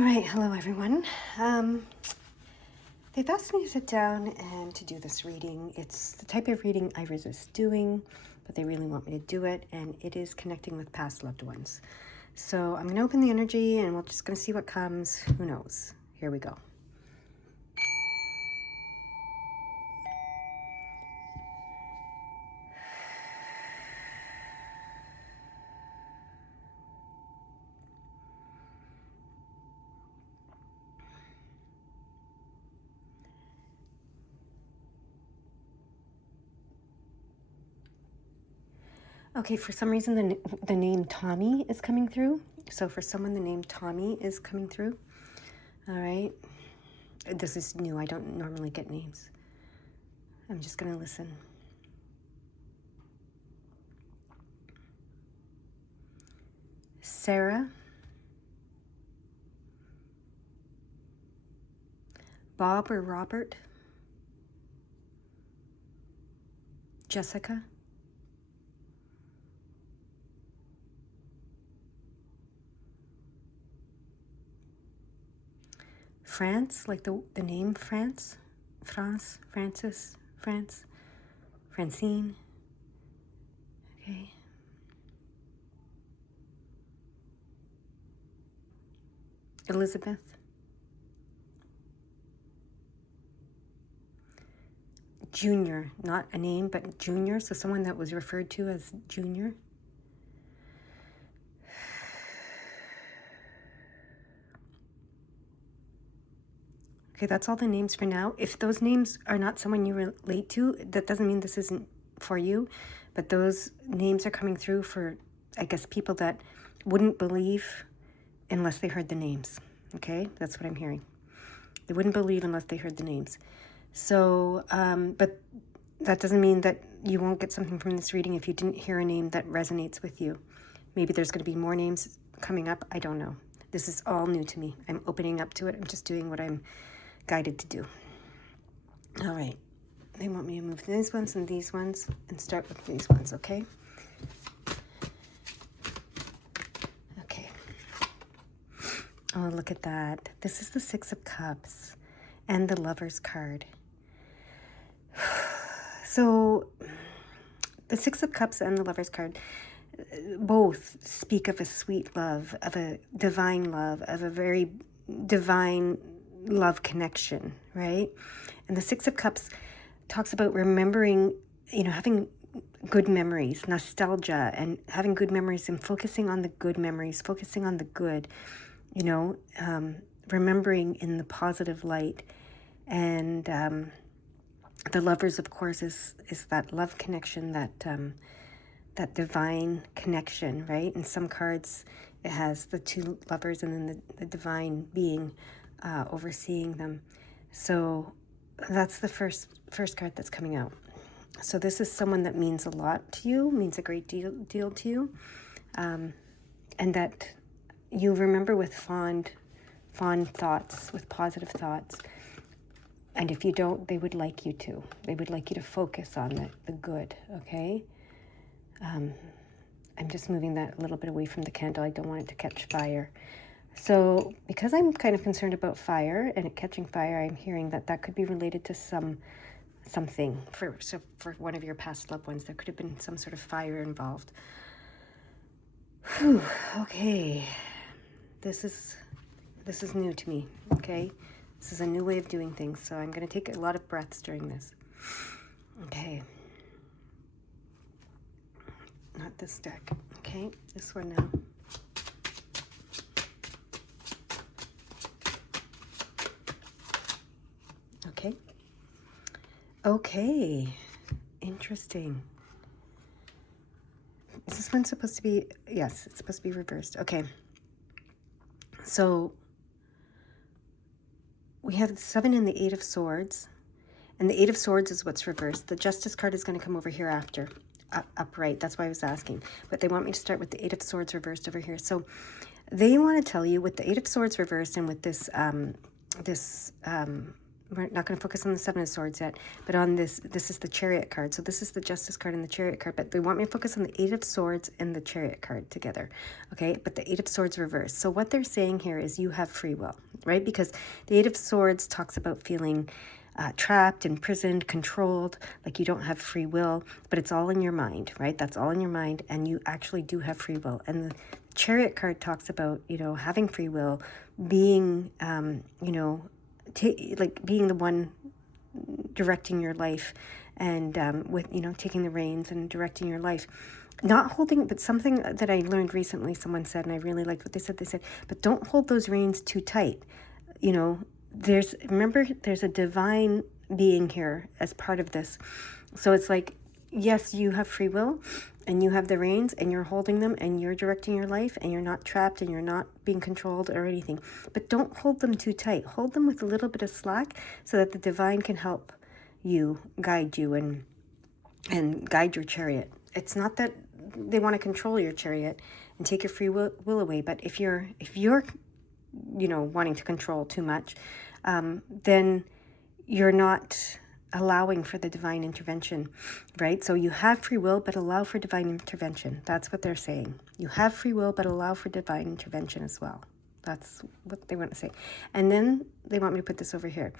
All right, hello everyone. They've asked me to sit down and to do this reading. It's the type of reading I resist doing, but they really want me to do it, and it is connecting with past loved ones. So I'm going to open the energy and we're just going to see what comes. Who knows? Here we go. Okay, for some reason the name Tommy is coming through. So for someone, the name Tommy is coming through. All right. This is new. I don't normally get names. I'm just going to listen. Sarah, Bob or Robert, Jessica, France, like the name France, Francis, France, Francine, okay. Elizabeth, Junior, not a name, but Junior, so someone that was referred to as Junior. Okay, that's all the names for now. If those names are not someone you relate to, that doesn't mean this isn't for you, but those names are coming through for, I guess, people that wouldn't believe unless they heard the names, okay? That's what I'm hearing. They wouldn't believe unless they heard the names. So, but that doesn't mean that you won't get something from this reading if you didn't hear a name that resonates with you. Maybe there's going to be more names coming up. I don't know. This is all new to me. I'm opening up to it. I'm just doing what I'm guided to do. All right. They want me to move these ones and start with these ones, okay? Okay. Oh, look at that. This is the Six of Cups and the Lover's card. So the Six of Cups and the Lover's card both speak of a sweet love, of a divine love, of a very divine love connection, right? And the Six of Cups talks about remembering, having good memories, nostalgia, and having good memories and focusing on the good memories, focusing on the good, remembering in the positive light. And the Lovers, of course, is that love connection, that divine connection, right? In some cards, it has the two lovers and then the divine being overseeing them. So that's the first card that's coming out. So this is someone that means a lot to you, means a great deal to you, and that you remember with fond thoughts, with positive thoughts. And if you don't, they would like you to. They would like you to focus on the good, okay? I'm just moving that a little bit away from the candle. I don't want it to catch fire. So because I'm kind of concerned about fire and it catching fire, I'm hearing that could be related to something for one of your past loved ones. There could have been some sort of fire involved. Whew, okay. This is new to me, okay? This is a new way of doing things, so I'm going to take a lot of breaths during this. Okay. Not this deck. Okay, this one now. Okay. Okay. Interesting. Is this one supposed to be... Yes, it's supposed to be reversed. Okay. So we have the 7 and the 8 of Swords. And the 8 of Swords is what's reversed. The Justice card is going to come over here after. Upright. That's why I was asking. But they want me to start with the 8 of Swords reversed over here. So they want to tell you with the 8 of Swords reversed and with this we're not going to focus on the Seven of Swords yet, but on this is the Chariot card. So this is the Justice card and the Chariot card, but they want me to focus on the Eight of Swords and the Chariot card together, okay? But the Eight of Swords reversed. So what they're saying here is you have free will, right? Because the Eight of Swords talks about feeling trapped, imprisoned, controlled, like you don't have free will, but it's all in your mind, right? That's all in your mind, and you actually do have free will. And the Chariot card talks about, you know, having free will, being, you know, like being the one directing your life, and with, you know, taking the reins and directing your life. Not holding, but something that I learned recently, someone said, and I really liked what they said, but don't hold those reins too tight. You know, remember, there's a divine being here as part of this. So it's like, yes, you have free will and you have the reins and you're holding them and you're directing your life and you're not trapped and you're not being controlled or anything. But don't hold them too tight. Hold them with a little bit of slack so that the divine can help you, guide you, and guide your chariot. It's not that they want to control your chariot and take your free will away, but if you're you know, wanting to control too much, then you're not allowing for the divine intervention, right? So you have free will, but allow for divine intervention. That's what they're saying. You have free will, but allow for divine intervention as well. That's what they want to say. And then they want me to put this over here.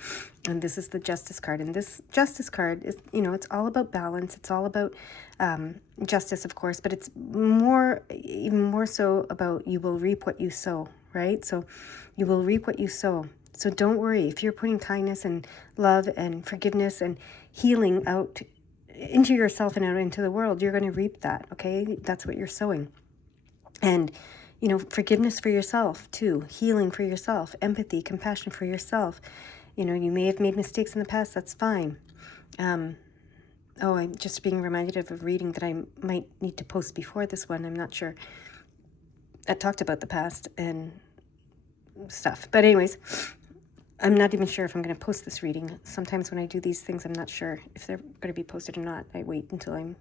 And this is the Justice card. And this Justice card is, you know, it's all about balance. It's all about justice, of course, but it's even more so about you will reap what you sow, right? So you will reap what you sow. So don't worry. If you're putting kindness and love and forgiveness and healing out into yourself and out into the world, you're going to reap that, okay? That's what you're sowing. And, you know, forgiveness for yourself too, healing for yourself, empathy, compassion for yourself. You know, you may have made mistakes in the past, that's fine. I'm just being reminded of a reading that I might need to post before this one, I'm not sure. I talked about the past and stuff. But anyways, I'm not even sure if I'm going to post this reading. Sometimes when I do these things, I'm not sure if they're going to be posted or not. I wait until I'm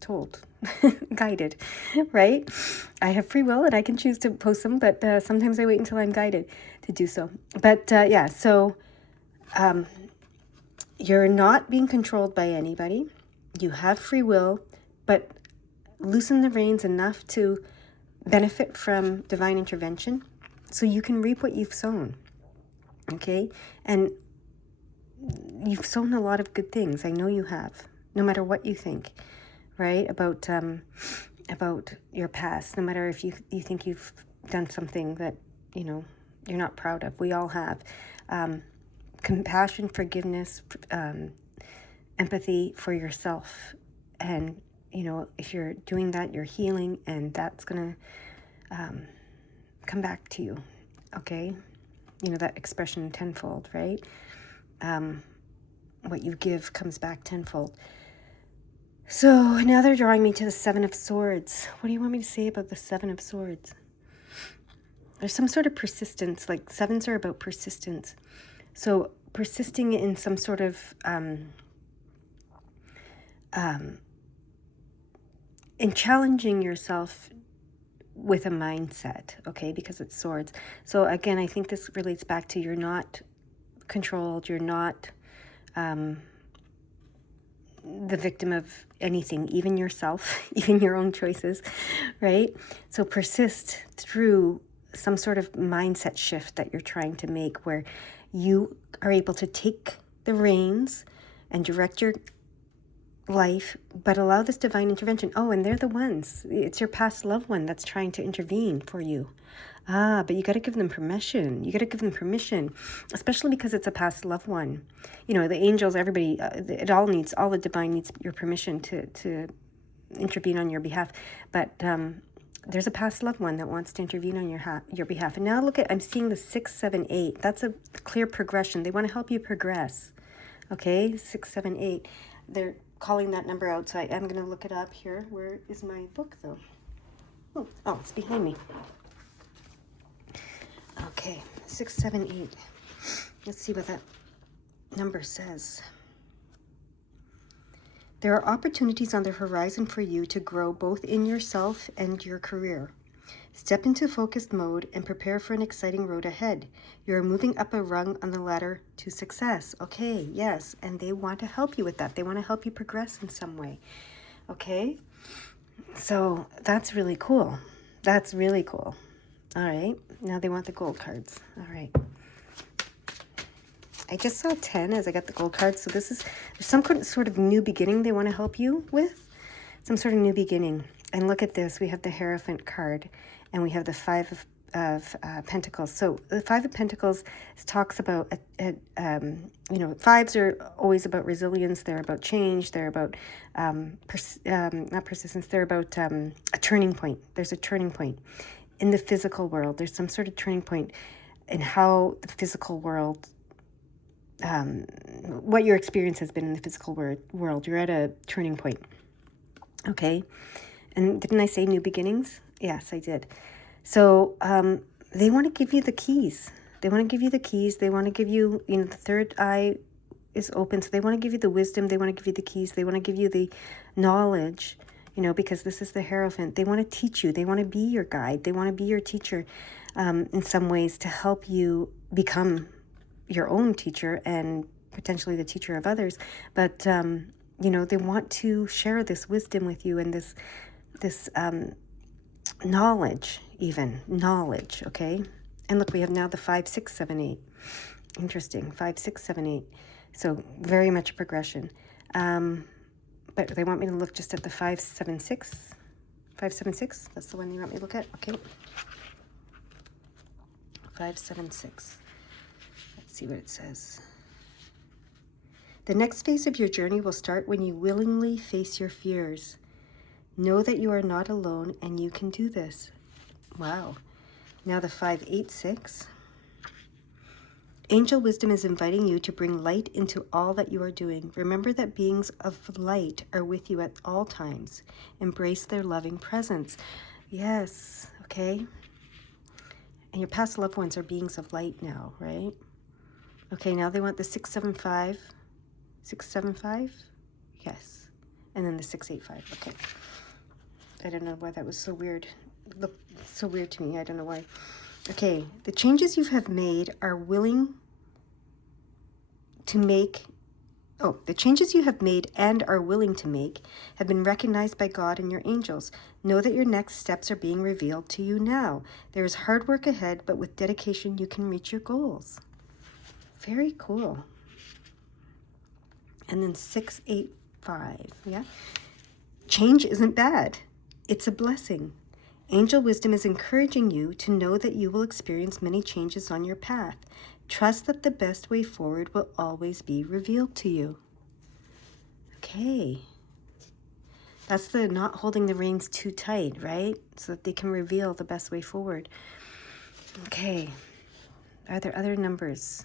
told, guided, right? I have free will and I can choose to post them, but sometimes I wait until I'm guided to do so. But yeah, so you're not being controlled by anybody. You have free will, but loosen the reins enough to benefit from divine intervention so you can reap what you've sown, okay? And you've sown a lot of good things. I know you have, no matter what you think, right? About your past, no matter if you think you've done something that, you know, you're not proud of. We all have. Compassion, forgiveness, empathy for yourself. And, you know, if you're doing that, you're healing, and that's going to come back to you, okay? You know, that expression tenfold, right? What you give comes back tenfold. So now they're drawing me to the Seven of Swords. What do you want me to say about the Seven of Swords? There's some sort of persistence, like sevens are about persistence. So persisting in some sort of, in challenging yourself with a mindset, okay, because it's swords. So again, I think this relates back to you're not controlled, you're not the victim of anything, even yourself, even your own choices, right? So persist through some sort of mindset shift that you're trying to make where you are able to take the reins and direct your life, but allow this divine intervention. Oh, and they're the ones. It's your past loved one that's trying to intervene for you. But you got to give them permission. You got to give them permission, especially because it's a past loved one. You know, the angels, everybody, all the divine needs your permission to intervene on your behalf. But there's a past loved one that wants to intervene on your behalf. And now look at, I'm seeing the 6, 7, 8. That's a clear progression. They want to help you progress. Okay, 6, 7, 8. They're calling that number out, so I am going to look it up here. Where is my book, though? Oh, it's behind me. Okay, 6, 7, 8. Let's see what that number says. There are opportunities on the horizon for you to grow both in yourself and your career. Step into focused mode and prepare for an exciting road ahead. You are moving up a rung on the ladder to success. Okay, yes, and they want to help you with that. They want to help you progress in some way. Okay, so that's really cool. That's really cool. All right, now they want the gold cards. All right. I just saw 10 as I got the gold cards. So there's some sort of new beginning they want to help you with. Some sort of new beginning. And look at this. We have the Hierophant card. And we have the Five of Pentacles. So the Five of Pentacles talks about, fives are always about resilience. They're about change. They're about, not persistence. They're about a turning point. There's a turning point in the physical world. There's some sort of turning point in how the physical world, what your experience has been in the physical world. You're at a turning point. Okay. And didn't I say new beginnings? Yes, I did. So they want to give you the keys. They want to give you the keys. They want to give you, the third eye is open. So they want to give you the wisdom. They want to give you the keys. They want to give you the knowledge, because this is the Hierophant. They want to teach you. They want to be your guide. They want to be your teacher in some ways to help you become your own teacher and potentially the teacher of others. But, they want to share this wisdom with you and this knowledge, okay? And look, we have now the 5, 6, 7, 8. Interesting. 5, 6, 7, 8. So very much progression. But they want me to look just at the 5, 7, 6. 5, 7, 6. That's the one you want me to look at? Okay. 5, 7, 6. Let's see what it says. The next phase of your journey will start when you willingly face your fears. Know that you are not alone and you can do this. Wow. Now the 5, 8, 6. Angel wisdom is inviting you to bring light into all that you are doing. Remember that beings of light are with you at all times. Embrace their loving presence. Yes, okay. And your past loved ones are beings of light now, right? Okay, now they want the 6, 7, 5. 6, 7, 5? Yes. And then the 6, 8, 5. Okay. I don't know why that was so weird. Looked so weird to me. I don't know why. Okay. The changes you have made are willing to make. Oh, the changes you have made and are willing to make have been recognized by God and your angels. Know that your next steps are being revealed to you now. There is hard work ahead, but with dedication, you can reach your goals. Very cool. And then 6, 8, 5. Yeah. Change isn't bad. It's a blessing. Angel wisdom is encouraging you to know that you will experience many changes on your path. Trust that the best way forward will always be revealed to you. Okay. That's the not holding the reins too tight, right? So that they can reveal the best way forward. Okay. Are there other numbers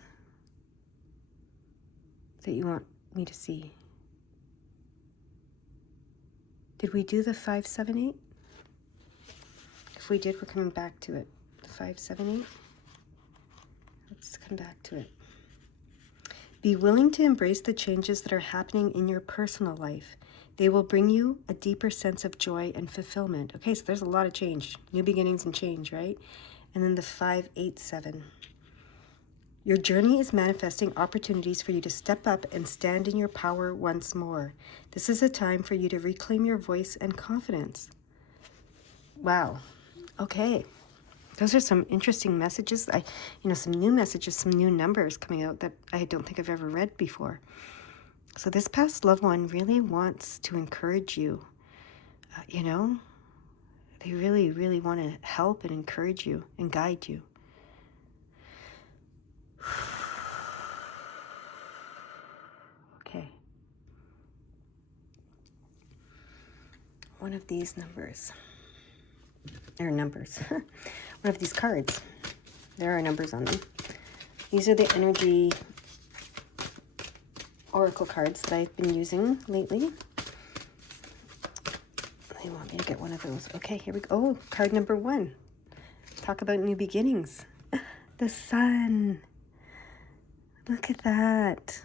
that you want me to see? Did we do the 5, 7, 8? If we did, we're coming back to it. The 5, 7, 8. Let's come back to it. Be willing to embrace the changes that are happening in your personal life. They will bring you a deeper sense of joy and fulfillment. Okay, so there's a lot of change. New beginnings and change, right? And then the 5, 8, 7. Your journey is manifesting opportunities for you to step up and stand in your power once more. This is a time for you to reclaim your voice and confidence. Wow. Okay. Those are some interesting messages. Some new messages, some new numbers coming out that I don't think I've ever read before. So this past loved one really wants to encourage you. They really, really want to help and encourage you and guide you. Okay. One of these numbers. One of these cards. There are numbers on them. These are the energy oracle cards that I've been using lately. They want me to get one of those. Okay, here we go. Oh, card number 1. Talk about new beginnings. The Sun. Look at that.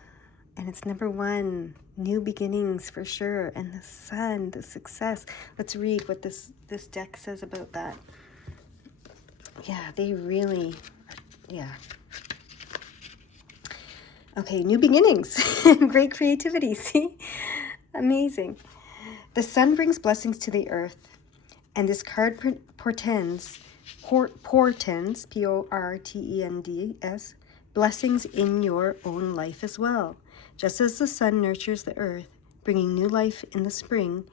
And it's number 1. New beginnings for sure. And the Sun, the success. Let's read what this deck says about that. yeah, they really, yeah. Okay, new beginnings. Great creativity, see? Amazing. The sun brings blessings to the earth, and this card portends, Portends, blessings in your own life as well. Just as the sun nurtures the earth, bringing new life in the spring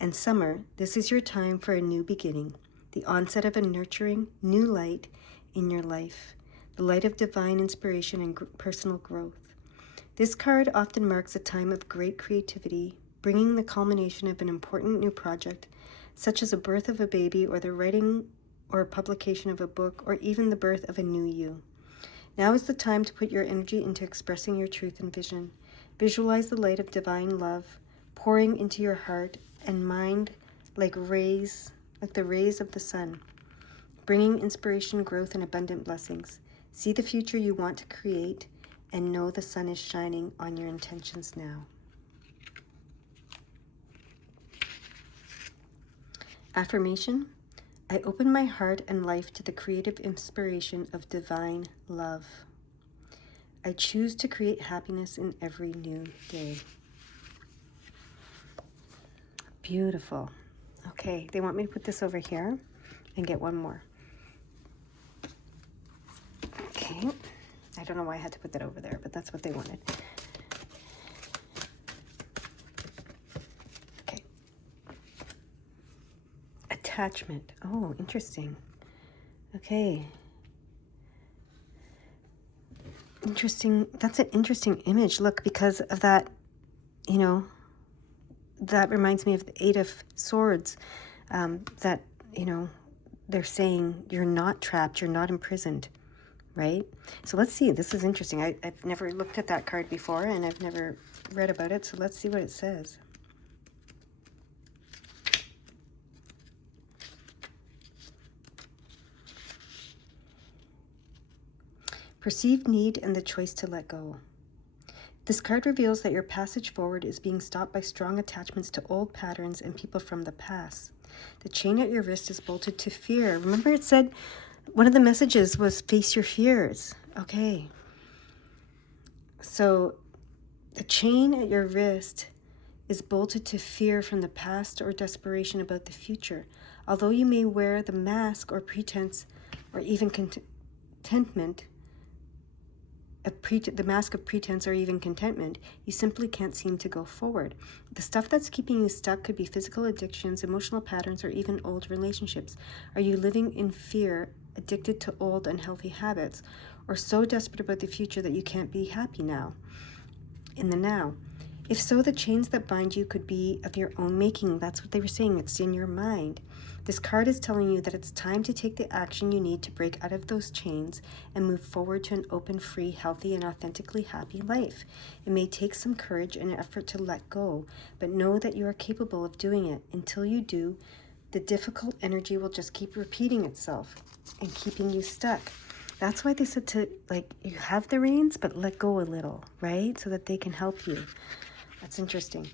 and summer, this is your time for a new beginning, the onset of a nurturing new light in your life, the light of divine inspiration and personal growth. This card often marks a time of great creativity, bringing the culmination of an important new project, such as a birth of a baby or the writing or publication of a book or even the birth of a new you. Now is the time to put your energy into expressing your truth and vision. Visualize the light of divine love pouring into your heart and mind like the rays of the sun, bringing inspiration, growth, and abundant blessings. See the future you want to create and know the sun is shining on your intentions now. Affirmation: I open my heart and life to the creative inspiration of divine love. I choose to create happiness in every new day. Beautiful. Okay, they want me to put this over here and get one more. Okay, I don't know why I had to put that over there, but that's what they wanted. Okay. Attachment. Oh, interesting. Okay. Interesting. That's an interesting image. Look, because of that, you know, that reminds me of the Eight of Swords, that, you know, they're saying you're not trapped, you're not imprisoned, right? So let's see. This is interesting. I've never looked at that card before, and I've never read about it, so let's see what it says. Perceived need and the choice to let go. This card reveals that your passage forward is being stopped by strong attachments to old patterns and people from the past. The chain at your wrist is bolted to fear. Remember, it said one of the messages was face your fears. Okay. So the chain at your wrist is bolted to fear from the past or desperation about the future. Although you may wear the mask or pretense or even contentment, the mask of pretense or even contentment, you simply can't seem to go forward. The stuff that's keeping you stuck could be physical addictions, emotional patterns, or even old relationships. Are you living in fear, addicted to old unhealthy habits, or so desperate about the future that you can't be happy now, in the now? If so, the chains that bind you could be of your own making. That's what they were saying. It's in your mind. This card is telling you that it's time to take the action you need to break out of those chains and move forward to an open, free, healthy, and authentically happy life. It may take some courage and effort to let go, but know that you are capable of doing it. Until you do, the difficult energy will just keep repeating itself and keeping you stuck. That's why they said to, like, you have the reins, but let go a little, right? So that they can help you. That's interesting.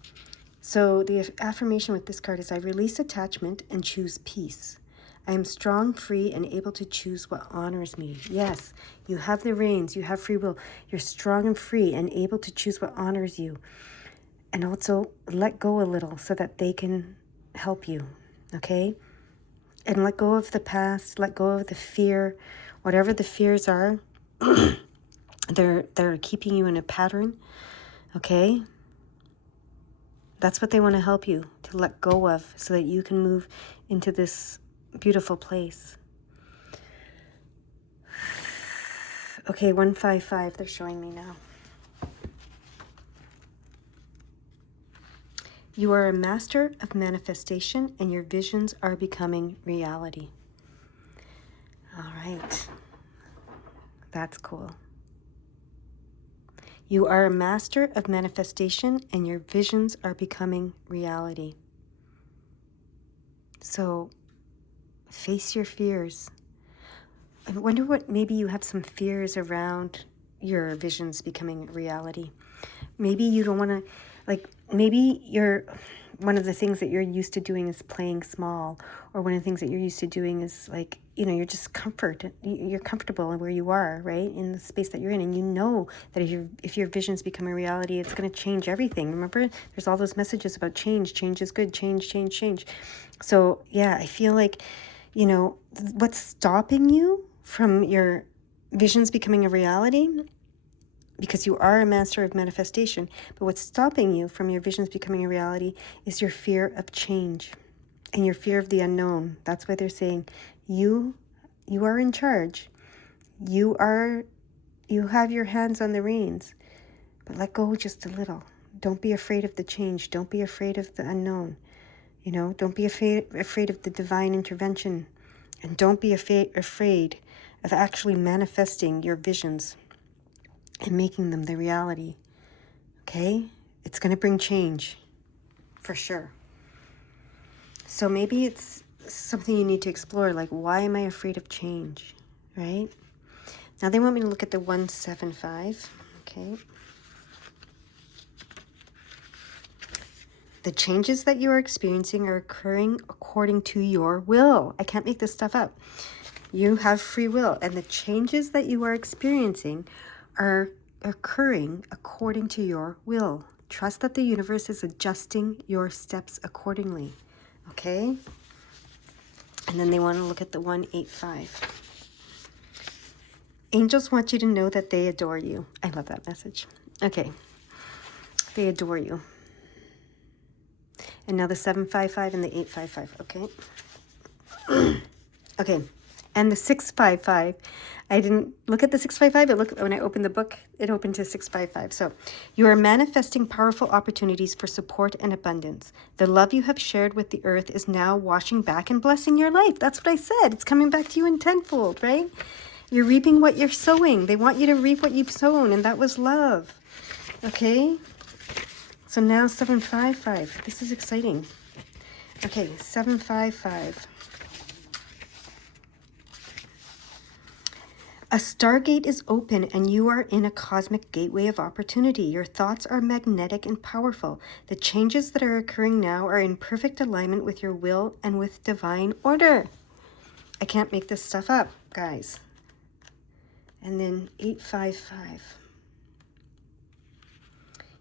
So the affirmation with this card is, I release attachment and choose peace. I am strong, free, and able to choose what honors me. Yes, you have the reins, you have free will. You're strong and free and able to choose what honors you. And also let go a little so that they can help you, okay? And let go of the past, let go of the fear, whatever the fears are. They're keeping you in a pattern, okay? That's what they want to help you to let go of so that you can move into this beautiful place. Okay, 155, they're showing me now. You are a master of manifestation and your visions are becoming reality. All right. That's cool. You are a master of manifestation and your visions are becoming reality. So face your fears. I wonder what, maybe you have some fears around your visions becoming reality. Maybe you don't want to, like, maybe one of the things that you're used to doing is playing small, or one of the things that you're used to doing is, like, you're just you're comfortable where you are, right? In the space that you're in. And you know that if your visions become a reality, it's going to change everything. Remember, there's all those messages about change. Change is good. Change, change, change. So yeah, I feel like, what's stopping you from your visions becoming a reality, because you are a master of manifestation, but what's stopping you from your visions becoming a reality is your fear of change and your fear of the unknown. That's why they're saying you are in charge. You have your hands on the reins, but let go just a little. Don't be afraid of the change. Don't be afraid of the unknown. Don't be afraid of the divine intervention, and don't be afraid of actually manifesting your visions and making them the reality. Okay? It's going to bring change for sure. So maybe it's something you need to explore, like, why am I afraid of change, right? Now they want me to look at the 175, okay? The changes that you are experiencing are occurring according to your will. I can't make this stuff up. You have free will, and the changes that you are experiencing are occurring according to your will. Trust that the universe is adjusting your steps accordingly, okay? And then they want to look at the 185. Angels want you to know that they adore you. I love that message. Okay. They adore you. And now the 755 and the 855, okay? Okay. And the 655, I didn't look at the 655, when I opened the book, it opened to 655. So, you are manifesting powerful opportunities for support and abundance. The love you have shared with the earth is now washing back and blessing your life. That's what I said. It's coming back to you in tenfold, right? You're reaping what you're sowing. They want you to reap what you've sown, and that was love. Okay? So now 755. This is exciting. Okay, 755. A stargate is open and you are in a cosmic gateway of opportunity. Your thoughts are magnetic and powerful. The changes that are occurring now are in perfect alignment with your will and with divine order. I can't make this stuff up, guys. And then 855.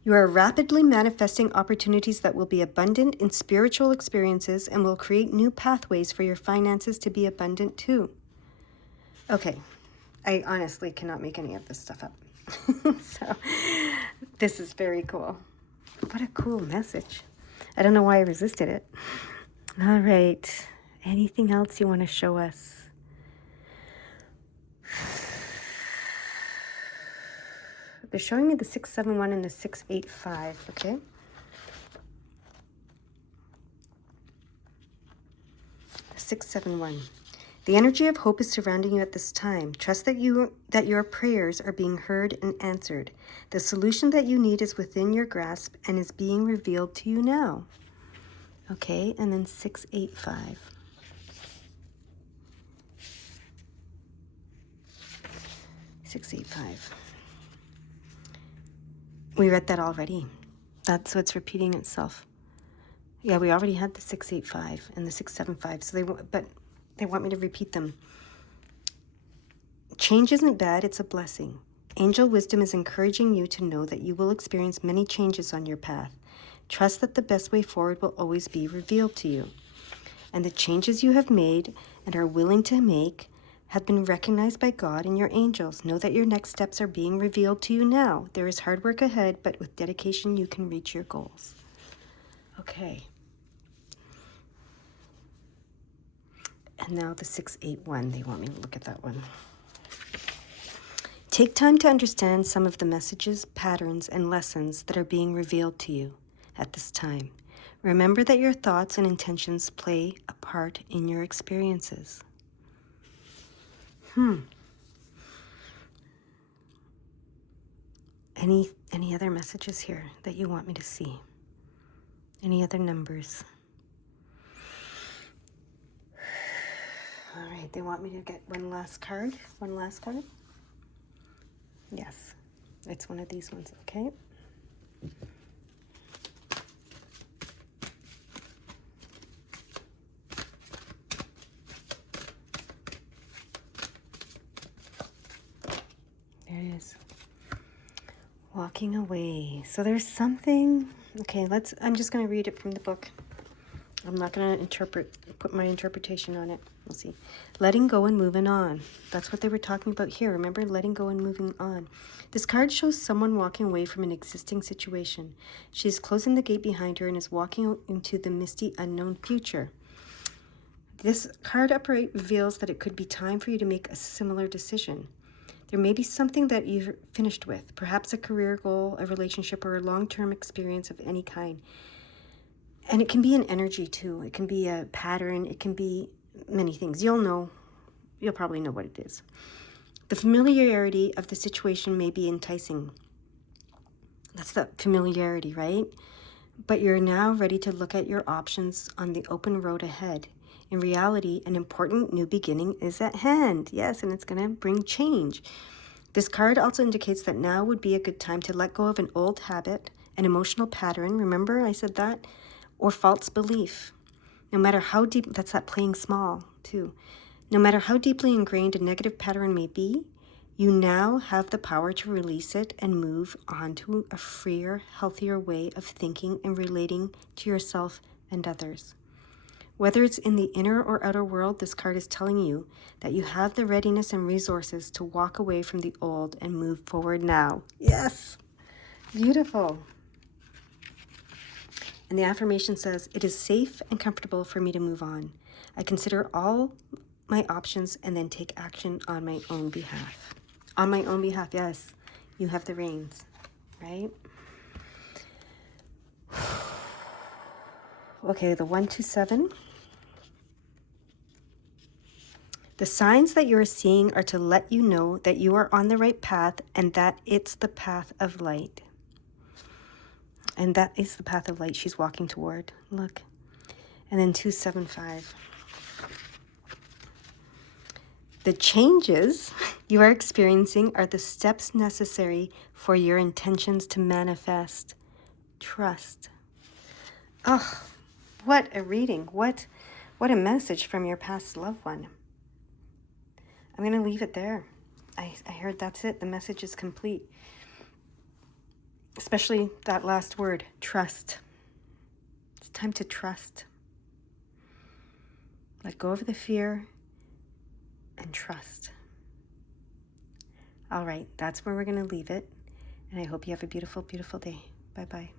You are rapidly manifesting opportunities that will be abundant in spiritual experiences and will create new pathways for your finances to be abundant too. Okay, I honestly cannot make any of this stuff up. So this is very cool. What a cool message. I don't know why I resisted it. All right. Anything else you want to show us? They're showing me the 671 and the 685, okay? The 671. The energy of hope is surrounding you at this time. Trust that your prayers are being heard and answered. The solution that you need is within your grasp and is being revealed to you now. Okay, and then 685. We read that already. That's what's repeating itself. Yeah, we already had the 685 and the 675. So they want me to repeat them. Change isn't bad, it's a blessing. Angel wisdom is encouraging you to know that you will experience many changes on your path. Trust that the best way forward will always be revealed to you. And the changes you have made and are willing to make have been recognized by God and your angels. Know that your next steps are being revealed to you now. There is hard work ahead, but with dedication you can reach your goals. Okay. And now the 681, they want me to look at that one. Take time to understand some of the messages, patterns, and lessons that are being revealed to you at this time. Remember that your thoughts and intentions play a part in your experiences. Any other messages here that you want me to see? Any other numbers? All right, they want me to get one last card. Yes, it's one of these ones, okay? There it is. Walking away. So there's something. Okay, I'm just going to read it from the book. I'm not going to put my interpretation on it. We'll see. Letting go and moving on. That's what they were talking about here. Remember, letting go and moving on. This card shows someone walking away from an existing situation. She is closing the gate behind her and is walking into the misty, unknown future. This card upright reveals that it could be time for you to make a similar decision. There may be something that you've finished with, perhaps a career goal, a relationship, or a long-term experience of any kind. And it can be an energy too. It can be a pattern. It can be many things. You'll probably know what it is. The familiarity of the situation may be enticing. That's the familiarity, right? But you're now ready to look at your options on the open road ahead. In reality, an important new beginning is at hand. Yes, and it's going to bring change. This card also indicates that now would be a good time to let go of an old habit, an emotional pattern. Remember I said that? Or false belief. No matter how deep, that's that playing small too. No matter how deeply ingrained a negative pattern may be, you now have the power to release it and move on to a freer, healthier way of thinking and relating to yourself and others. Whether it's in the inner or outer world, this card is telling you that you have the readiness and resources to walk away from the old and move forward now. Yes! Beautiful. And the affirmation says, it is safe and comfortable for me to move on. I consider all my options and then take action on my own behalf. On my own behalf, yes. You have the reins, right? Okay, the 127. The signs that you're seeing are to let you know that you are on the right path and that it's the path of light. And that is the path of light she's walking toward. Look. And then 275. The changes you are experiencing are the steps necessary for your intentions to manifest. Trust. Oh, what a reading. What a message from your past loved one. I'm going to leave it there. I heard that's it. The message is complete. Especially that last word, trust. It's time to trust. Let go of the fear and trust. All right, that's where we're going to leave it. And I hope you have a beautiful, beautiful day. Bye-bye.